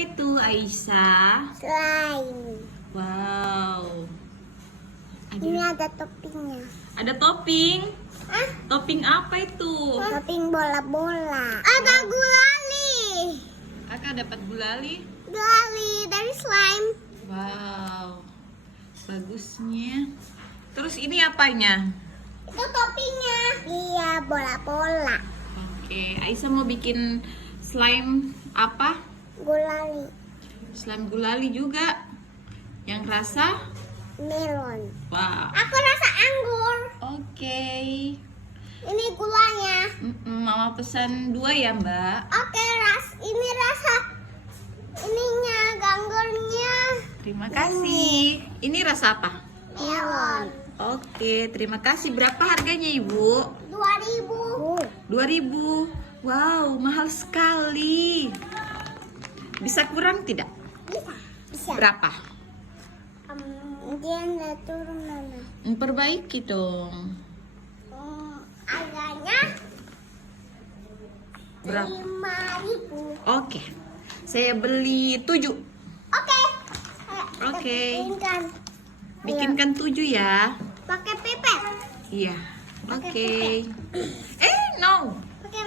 itu, Aisyah? Slime. Wow. Ini ada toppingnya. Ada topping. Ah, Topping apa itu? topping bola-bola. Ada gulali. Kakak dapat gulali. Gulali dari slime. Wow. Bagusnya. Terus ini apanya? Itu toppingnya. Iya, bola-bola. Oke, Aisyah mau bikin slime apa? Gulali. Slime gulali juga. Yang rasa? Melon. Wow. Aku rasa anggur. Oke. Ini gulanya. Mama pesan 2 ya, Mbak. Oke, ini rasa ininya, ganggurnya. Terima kasih. Ini rasa apa? Melon. Oke, terima kasih. Berapa harganya, Ibu? 2000. 2000. Wow, mahal sekali. Bisa kurang tidak? Bisa. Bisa. Berapa? Dia nggak turun mana? Perbaiki dong. Harganya Berapa? 5.000. Oke. Saya beli 7. Oke. Oke. Bikinkan. Bikinkan 7 ya. Pakai pipet. Iya. Pakai Oke. pipet. No. Pakai